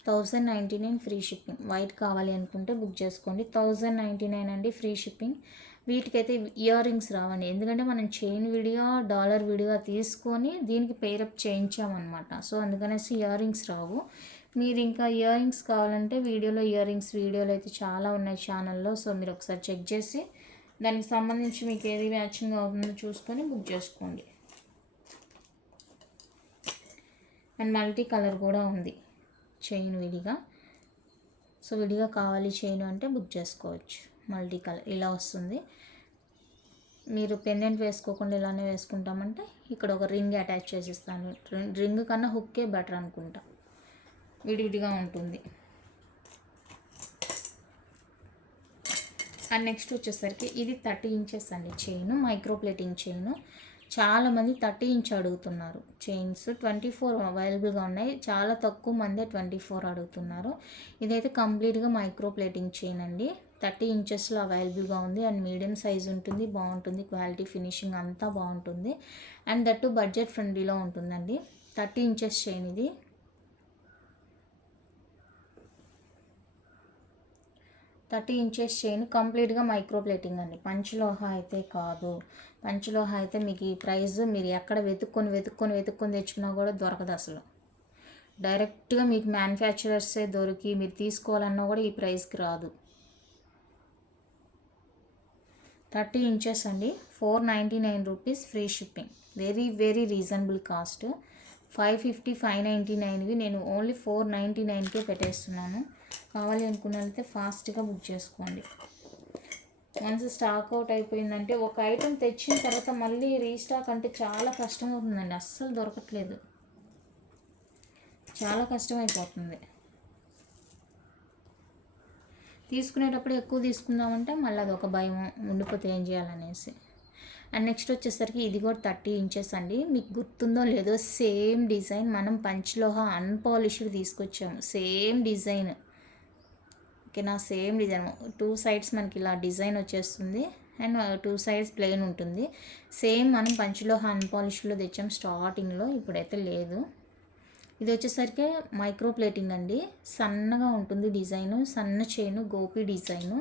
1099 free shipping. వైట్ కావాలి అనుకుంటే బుక్ చేసుకోండి. 1099 అండి ఫ్రీ షిప్పింగ్. వీటికైతే ఇయర్ రింగ్స్ రావండి, ఎందుకంటే మనం చైన్ విడిగా డాలర్ విడిగా తీసుకొని దీనికి పేరప్ చేయించామన్నమాట. సో అందుకనేసి ఇయర్ రింగ్స్ రావు. మీరు ఇంకా ఇయర్ రింగ్స్ కావాలంటే ఇయర్ రింగ్స్ వీడియోలు అయితే చాలా ఉన్నాయి ఛానల్లో. సో మీరు ఒకసారి చెక్ చేసి దానికి సంబంధించి మీకు ఏది మ్యాచింగ్ అవుతుందో చూసుకొని బుక్ చేసుకోండి. అండ్ మల్టీ కలర్ కూడా ఉంది చైన్ విడిగా. సో విడిగా కావాలి చైన్ అంటే బుక్ చేసుకోవచ్చు. మల్టీ కలర్ ఇలా వస్తుంది. మీరు పెండెంట్ వేసుకోకుండా ఇలానే వేసుకుంటామంటే ఇక్కడ ఒక రింగ్ అటాచ్ చేసిస్తాను. రింగ్ కన్నా హుక్కే బెటర్ అనుకుంటా, విడివిడిగా ఉంటుంది. అండ్ నెక్స్ట్ వచ్చేసరికి ఇది 30 ఇంచెస్ అండి చైన్, మైక్రో ప్లేటింగ్ చైన్. చాలామంది 30 ఇంచ్ అడుగుతున్నారు. చైన్స్ 24 అవైలబుల్గా ఉన్నాయి. చాలా తక్కువ మంది 24 అడుగుతున్నారు. ఇదైతే కంప్లీట్గా మైక్రో ప్లేటింగ్ చైన్ అండి. 30 ఇంచెస్లో అవైలబుల్గా ఉంది. అండ్ మీడియం సైజ్ ఉంటుంది, బాగుంటుంది. క్వాలిటీ ఫినిషింగ్ అంతా బాగుంటుంది. అండ్ దట్టు బడ్జెట్ ఫ్రెండ్లీలో ఉంటుందండి. 30 ఇంచెస్ చైన్ ఇది. థర్టీ ఇంచెస్ చైన్ కంప్లీట్గా మైక్రో ప్లేటింగ్ అండి. పంచలోహ అయితే కాదు. పంచలోహ అయితే మీకు ఈ ప్రైస్ మీరు ఎక్కడ వెతుక్కొని తెచ్చుకున్నా కూడా దొరకదు అసలు. డైరెక్ట్గా మీకు మ్యానుఫ్యాక్చరర్సే దొరికి మీరు తీసుకోవాలన్నా కూడా ఈ ప్రైస్కి రాదు. 30 ఇంచెస్ అండి, 499 rupees free shipping. Very very reasonable cost. 550 599వి నేను ఓన్లీ 499కే పెట్టేస్తున్నాను. కావాలి అనుకున్నట్లయితే ఫాస్ట్గా బుక్ చేసుకోండి. వన్స్ స్టాక్ అవుట్ అయిపోయిందంటే ఒక ఐటెం తెచ్చిన తర్వాత మళ్ళీ రీస్టాక్ అంటే చాలా కష్టం అవుతుందండి. అస్సలు దొరకట్లేదు, చాలా కష్టమైపోతుంది. తీసుకునేటప్పుడు ఎక్కువ తీసుకుందామంటే మళ్ళీ అది ఒక భయం ఉండిపోతే ఏం చేయాలనేసి. అండ్ నెక్స్ట్ వచ్చేసరికి ఇది కూడా 30 ఇంచెస్ అండి. మీకు గుర్తుందో లేదో సేమ్ డిజైన్ మనం పంచలోహ అన్పాలిష్డ్ తీసుకొచ్చాము. Same design. ఓకేనా, సేమ్ డిజైన్. 2 సైడ్స్ మనకి ఇలా డిజైన్ వచ్చేస్తుంది అండ్ 2 సైడ్స్ ప్లెయిన్ ఉంటుంది. సేమ్ మనం పంచలోహ అన్పాలిష్డ్లో తెచ్చాం స్టార్టింగ్లో, ఇప్పుడైతే లేదు. ఇది వచ్చేసరికి మైక్రో ప్లేటింగ్ అండి. సన్నగా ఉంటుంది డిజైను, సన్న చైను, గోపి డిజైను.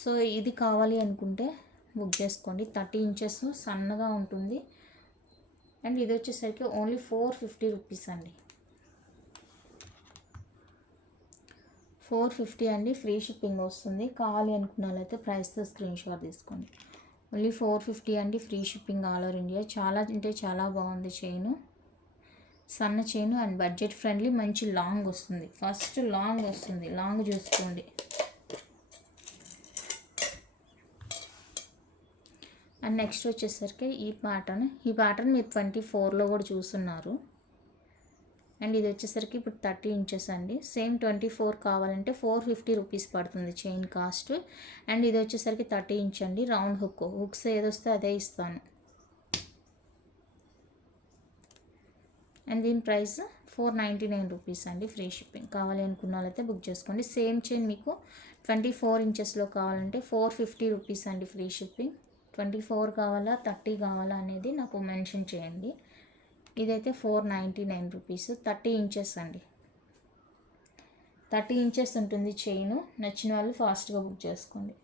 సో ఇది కావాలి అనుకుంటే బుక్ చేసుకోండి. 30 ఇంచెస్ సన్నగా ఉంటుంది. అండ్ ఇది వచ్చేసరికి ఓన్లీ 450 రూపీస్ అండి. 450 అండి, ఫ్రీ షిప్పింగ్ వస్తుంది. కావాలి అనుకున్న వాళ్ళైతే ప్రైస్తో స్క్రీన్ షాట్ తీసుకోండి. ఓన్లీ 450 అండి, free shipping all over India. చాలా అంటే చాలా బాగుంది చైను, సన్న చైను అండ్ బడ్జెట్ ఫ్రెండ్లీ. మంచి లాంగ్ వస్తుంది. ఫస్ట్ లాంగ్ వస్తుంది, లాంగ్ చూసుకోండి. అండ్ నెక్స్ట్ వచ్చేసరికి ఈ ప్యాటర్న్ మీరు 24లో కూడా చూస్తున్నారు. అండ్ ఇది వచ్చేసరికి ఇప్పుడు 30 ఇంచెస్ అండి. సేమ్ 24 కావాలంటే 450 రూపీస్ పడుతుంది చైన్ కాస్ట్. అండ్ ఇది వచ్చేసరికి 30 ఇంచ్ అండి, రౌండ్ హుక్స్ ఏదొస్తే అదే ఇస్తాను. అండ్ దీని ప్రైస్ 499 రూపీస్ అండి, ఫ్రీ షిప్పింగ్. కావాలి అనుకున్న వాళ్ళైతే బుక్ చేసుకోండి. సేమ్ చైన్ మీకు 24 ఇంచెస్లో కావాలంటే 450 రూపీస్ అండి, ఫ్రీ షిప్పింగ్. 24 కావాలా 30 కావాలా అనేది నాకు మెన్షన్ చేయండి. ఇదైతే 499 రూపీస్. 30 ఇంచెస్ అండి, 30 ఇంచెస్ ఉంటుంది చైన్. నచ్చిన వాళ్ళు ఫాస్ట్గా బుక్ చేసుకోండి.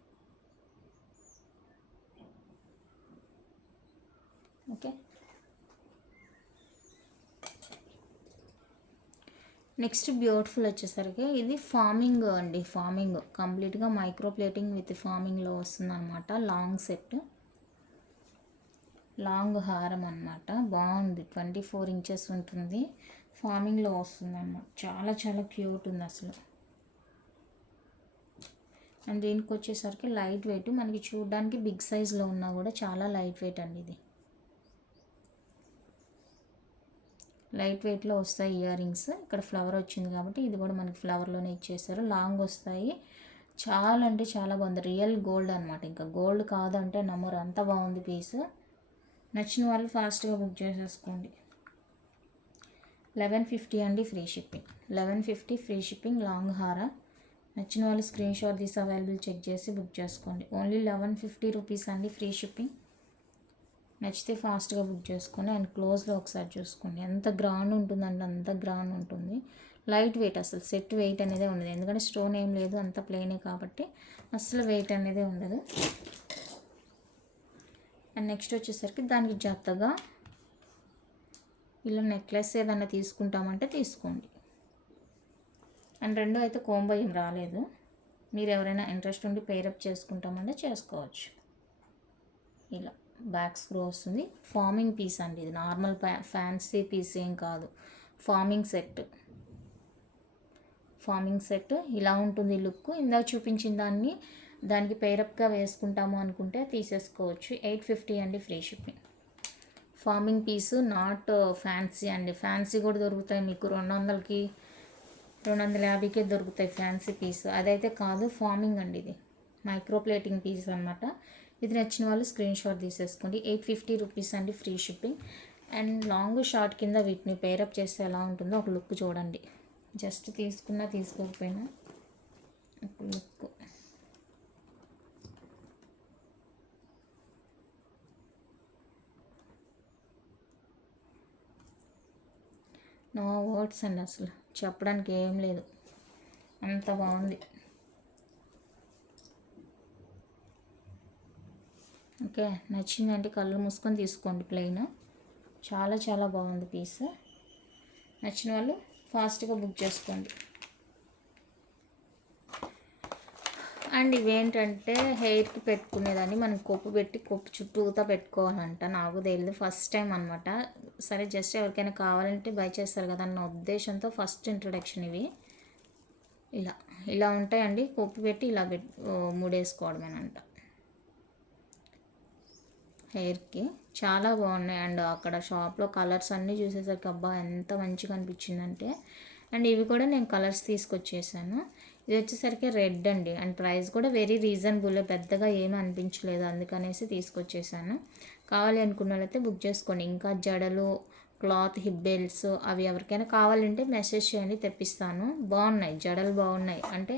ఓకే, నెక్స్ట్ బ్యూటిఫుల్ వచ్చేసరికి ఇది ఫార్మింగ్ అండి. ఫార్మింగ్ కంప్లీట్గా మైక్రో ప్లేటింగ్ విత్ ఫార్మింగ్లో వస్తుంది అనమాట. లాంగ్ సెట్, లాంగ్ హారం అనమాట. బాగుంది, 24 ఇంచెస్ ఉంటుంది, ఫార్మింగ్లో వస్తుంది అనమాట. చాలా చాలా క్యూట్ ఉంది అసలు. అండ్ దీనికి వచ్చేసరికి లైట్ వెయిట్, మనకి చూడడానికి బిగ్ సైజ్లో ఉన్నా కూడా చాలా లైట్ వెయిట్ అండి. ఇది లైట్ వెయిట్లో వస్తాయి ఇయర్ రింగ్స్. ఇక్కడ ఫ్లవర్ వచ్చింది కాబట్టి ఇది కూడా మనకి ఫ్లవర్లోనే ఇచ్చేసారు. లాంగ్ వస్తాయి, చాలా అంటే చాలా బాగుంది. రియల్ గోల్డ్ అనమాట, ఇంకా గోల్డ్ కాదంటే నమ్మరు, అంత బాగుంది పీస్. నచ్చిన వాళ్ళు ఫాస్ట్గా బుక్ చేసేసుకోండి. 1150 అండి, free shipping. 1150 free shipping, long హారా. నచ్చిన వాళ్ళు స్క్రీన్ షాట్ తీసి అవైలబుల్ చెక్ చేసి బుక్ చేసుకోండి. ఓన్లీ 1150 రూపీస్ అండి, ఫ్రీ షిప్పింగ్. నచ్చితే ఫాస్ట్గా బుక్ చేసుకోండి. అండ్ క్లోజ్లో ఒకసారి చూసుకోండి, ఎంత గ్రాండ్ ఉంటుందంటే అంత గ్రాండ్ ఉంటుంది. లైట్ వెయిట్, అసలు సెట్ వెయిట్ అనేది ఉండదు, ఎందుకంటే స్టోన్ ఏం లేదు, అంత ప్లెయినే కాబట్టి అసలు వెయిట్ అనేది ఉండదు. అండ్ నెక్స్ట్ వచ్చేసరికి దానికి జతగా ఇలా నెక్లెస్ ఏదన్నా తీసుకుంటామంటే తీసుకోండి. అండ్ రెండు అయితే కోంబో ఏం రాలేదు, మీరు ఎవరైనా ఇంట్రెస్ట్ ఉండి పేరప్ చేసుకుంటామంటే చేసుకోవచ్చు. ఇలా బ్యాక్ స్క్రూ వస్తుంది. ఫార్మింగ్ పీస్ అండి ఇది, నార్మల్ ఫ్యాన్సీ పీస్ ఏం కాదు, ఫార్మింగ్ సెట్. ఫార్మింగ్ సెట్ ఇలా ఉంటుంది లుక్. ఇందాక చూపించిన దానికి పేరప్గా వేసుకుంటాము అనుకుంటే తీసేసుకోవచ్చు. 850 అండి, free shipping. Farming piece, not fancy అండి. ఫ్యాన్సీ కూడా దొరుకుతాయి మీకు 200కి 250కే దొరుకుతాయి ఫ్యాన్సీ పీస్, అదైతే కాదు. ఫార్మింగ్ అండి ఇది, మైక్రో ప్లేటింగ్ పీస్ అనమాట. ఇది నచ్చిన వాళ్ళు స్క్రీన్ షాట్ తీసేసుకోండి. 850 రూపీస్ అండి, free shipping. And long short కింద వీటిని పేరప్ చేస్తే ఎలా ఉంటుందో ఒక లుక్ చూడండి. జస్ట్ తీసుకున్నా తీసుకోకపోయినా ఒక లుక్. నో వర్డ్స్ అండి, అసలు చెప్పడానికి ఏం లేదు, అంత బాగుంది. ఓకే, నచ్చిందంటే కళ్ళు మూసుకొని తీసుకోండి, ప్లెయిన్. చాలా చాలా బాగుంది పీస్. నచ్చిన వాళ్ళు ఫాస్ట్గా బుక్ చేసుకోండి. అండ్ ఇవేంటంటే హెయిర్కి పెట్టుకునేదాన్ని, మనం కొప్పు పెట్టి కొప్పు చుట్టూతా పెట్టుకోవాలంట. నాకు తెలియదు, ఫస్ట్ టైం అనమాట. సరే జస్ట్ ఎవరికైనా కావాలంటే బై చేస్తారు కదా అన్న ఉద్దేశంతో ఫస్ట్ ఇంట్రొడక్షన్ ఇవి. ఇలా ఉంటాయండి, కొప్పు పెట్టి ఇలా ముడేసుకోవడమేనంట హెయిర్కి. చాలా బాగున్నాయి. అండ్ అక్కడ షాప్లో కలర్స్ అన్నీ చూసేసరికి అబ్బా ఎంత మంచిగా అనిపించిందంటే. అండ్ ఇవి కూడా నేను కలర్స్ తీసుకొచ్చేసాను. ఇది వచ్చేసరికి రెడ్ అండి. అండ్ ప్రైస్ కూడా వెరీ రీజనబుల్, పెద్దగా ఏమీ అనిపించలేదు, అందుకనేసి తీసుకొచ్చేసాను. కావాలి అనుకున్న వాళ్ళైతే బుక్ చేసుకోండి. ఇంకా జడలు, క్లాత్, హిప్ బెల్ట్స్ అవి ఎవరికైనా కావాలంటే మెసేజ్ చేయండి, తెప్పిస్తాను. బాగున్నాయి జడలు, బాగున్నాయి. అంటే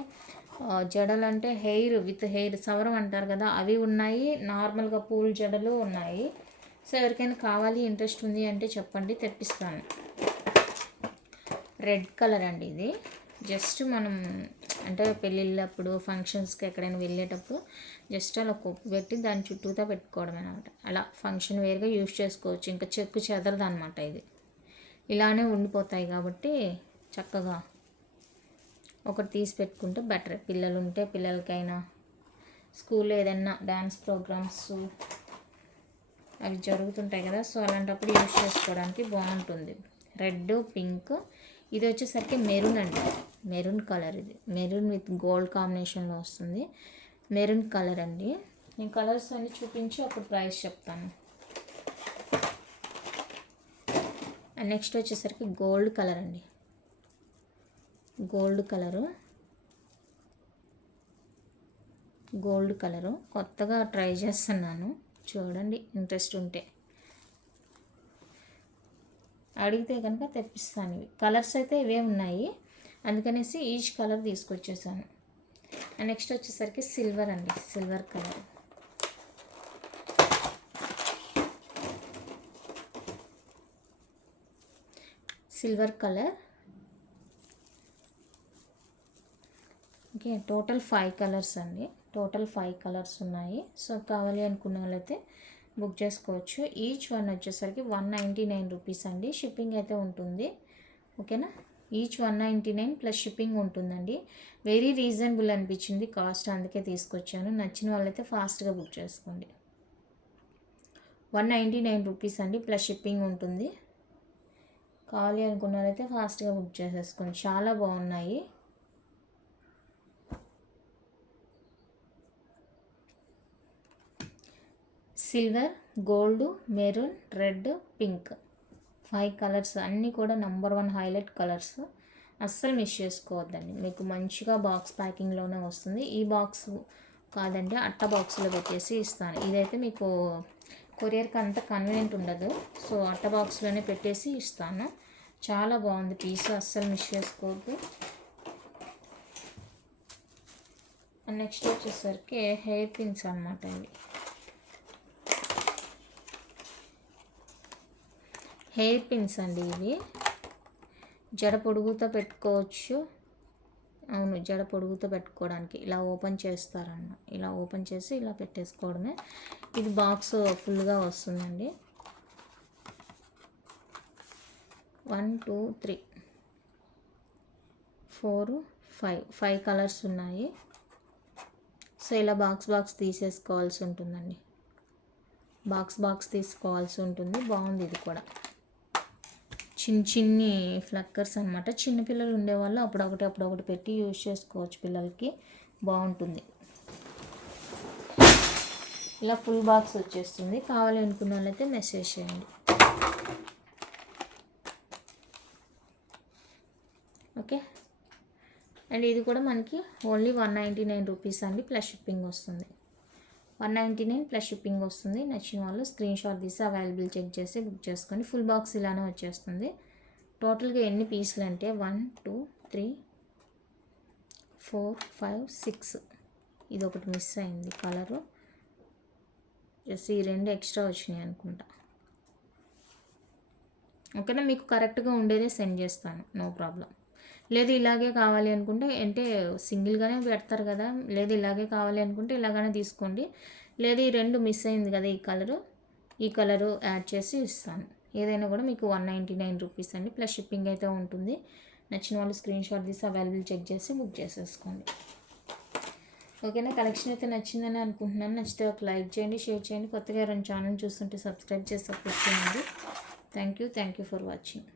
జడలు అంటే హెయిర్ విత్ హెయిర్ సవరం అంటారు కదా, అవి ఉన్నాయి. నార్మల్గా పూల్ జడలు ఉన్నాయి. సో ఎవరికైనా కావాలి, ఇంట్రెస్ట్ ఉంది అంటే చెప్పండి, తెప్పిస్తాను. రెడ్ కలర్ అండి ఇది. జస్ట్ మనం అంటే పెళ్ళిళ్ళప్పుడు ఫంక్షన్స్కి ఎక్కడైనా వెళ్ళేటప్పుడు జస్ట్ అలా కొప్పు పెట్టి దాని చుట్టూతా పెట్టుకోవడం అనమాట. అలా ఫంక్షన్ వేర్గా యూజ్ చేసుకోవచ్చు. ఇంకా చెక్కు చెదరదు అనమాట. ఇది ఇలానే ఉండిపోతాయి కాబట్టి చక్కగా ఒకటి తీసి పెట్టుకుంటే బెటర్. పిల్లలు ఉంటే పిల్లలకైనా, స్కూల్లో ఏదైనా డ్యాన్స్ ప్రోగ్రామ్స్ అవి జరుగుతుంటాయి కదా, సో అలాంటప్పుడు యూజ్ చేసుకోవడానికి బాగుంటుంది. Red, pink. ఇది వచ్చేసరికి మెరూన్ అండి, మెరూన్ కలర్. ఇది మెరూన్ విత్ గోల్డ్ కాంబినేషన్లో వస్తుంది. మెరూన్ కలర్ అండి. నేను కలర్స్ అన్నీ చూపించి అప్పుడు ప్రైస్ చెప్తాను. అండ్ నెక్స్ట్ వచ్చేసరికి గోల్డ్ కలర్ అండి. గోల్డ్ కలరు కొత్తగా ట్రై చేస్తున్నాను, చూడండి ఇంట్రెస్ట్ ఉంటే అడిగితే కనుక తెప్పిస్తాను. ఇవి కలర్స్ అయితే ఇవే ఉన్నాయి, అందుకనేసి ఈచ్ కలర్ తీసుకొచ్చేసాను. అండ్ నెక్స్ట్ వచ్చేసరికి సిల్వర్ అండి, silver colour. Silver colour. Okay, total 5 colours అండి. టోటల్ 5 కలర్స్ ఉన్నాయి. సో కావాలి అనుకున్న వాళ్ళైతే బుక్ చేసుకోవచ్చు. ఈచ్ వన్ వచ్చేసరికి 199 రూపీస్ అండి. షిప్పింగ్ అయితే ఉంటుంది. ఓకేనా, ఈచ్ 199 ప్లస్ షిప్పింగ్ ఉంటుందండి. వెరీ రీజనబుల్ అనిపించింది కాస్ట్, అందుకే తీసుకొచ్చాను. నచ్చిన వాళ్ళైతే ఫాస్ట్గా బుక్ చేసుకోండి. 199 రూపీస్ అండి, ప్లస్ షిప్పింగ్ ఉంటుంది. కావాలి అనుకున్నారైతే ఫాస్ట్గా బుక్ చేసేసుకోండి. చాలా బాగున్నాయి. Silver, gold, maroon, red, pink 5 colours అన్నీ కూడా నంబర్ 1 హైలైట్ కలర్స్. అస్సలు మిస్ చేసుకోవద్దండి. మీకు మంచిగా బాక్స్ ప్యాకింగ్లోనే వస్తుంది. ఈ బాక్స్ కాదంటే అట్ట బాక్స్లో పెట్టేసి ఇస్తాను. ఇదైతే మీకు కొరియర్కి అంత కన్వీనియంట్ ఉండదు, సో అట్ట బాక్స్లోనే పెట్టేసి ఇస్తాను. చాలా బాగుంది పీస్, అస్సలు మిస్ చేసుకోవద్దు. నెక్స్ట్ వచ్చేసరికి హెయిర్ పిన్స్ అనమాట. ఇవి హెయిర్ పిన్స్ అండి. ఇవి జడ పొడుగుతో పెట్టుకోవచ్చు. అవును, జడ పొడుగుతో పెట్టుకోవడానికి ఇలా ఓపెన్ చేస్తారన్న, ఇలా ఓపెన్ చేసి ఇలా పెట్టేసుకోవడమే. ఇది బాక్స్ ఫుల్గా వస్తుందండి. 1 2 3 4 5 కలర్స్ ఉన్నాయి. సో ఇలా బాక్స్ తీసేసుకోవాల్సి ఉంటుందండి. బాక్స్ తీసుకోవాల్సి ఉంటుంది. బాగుంది ఇది కూడా. చిన్ని ఫ్లక్కర్స్ అనమాట. చిన్నపిల్లలు ఉండేవాళ్ళు అప్పుడొకటి పెట్టి యూజ్ చేసుకోవచ్చు, పిల్లలకి బాగుంటుంది. ఇలా ఫుల్ బాక్స్ వచ్చేస్తుంది. కావాలి అనుకున్న వాళ్ళైతే మెసేజ్ చేయండి. ఓకే, అండ్ ఇది కూడా మనకి ఓన్లీ 199 రూపీస్ అండి, ప్లస్ షిప్పింగ్ వస్తుంది. 199 ప్లస్ షిప్పింగ్ వస్తుంది. నచ్చిన వాళ్ళు స్క్రీన్ షాట్ తీసి అవైలబుల్ చెక్ చేసి బుక్ చేసుకోండి. ఫుల్ బాక్స్ ఇలానే వచ్చేస్తుంది. టోటల్గా ఎన్ని పీసులు అంటే 1 2 3 4 5 6. ఇది ఒకటి మిస్ అయింది కలరు, జస్ట్ ఈ 2 ఎక్స్ట్రా వచ్చినాయి అనుకుంటా. ఓకేనా, మీకు కరెక్ట్గా ఉండేదే సెండ్ చేస్తాను, నో ప్రాబ్లం. లేదు ఇలాగే కావాలి అనుకుంటే, అంటే సింగిల్గానే పెడతారు కదా, లేదు ఇలాగే కావాలి అనుకుంటే ఇలాగనే తీసుకోండి. లేదు ఈ 2 మిస్ అయింది కదా, ఈ కలరు యాడ్ చేసి ఇస్తాను. ఏదైనా కూడా మీకు 199 రూపీస్ అండి, ప్లస్ షిప్పింగ్ అయితే ఉంటుంది. నచ్చిన వాళ్ళు స్క్రీన్ షాట్ తీసి అవైలబుల్ చెక్ చేసి బుక్ చేసేసుకోండి. ఓకేనా, కలెక్షన్ అయితే నచ్చిందని అనుకుంటున్నాను. నచ్చితే ఒక లైక్ చేయండి, షేర్ చేయండి. కొత్తగా ఎవరైనా ఛానల్ చూస్తుంటే సబ్స్క్రైబ్ చేసి సపోర్ట్ చేయండి. Thank you for watching.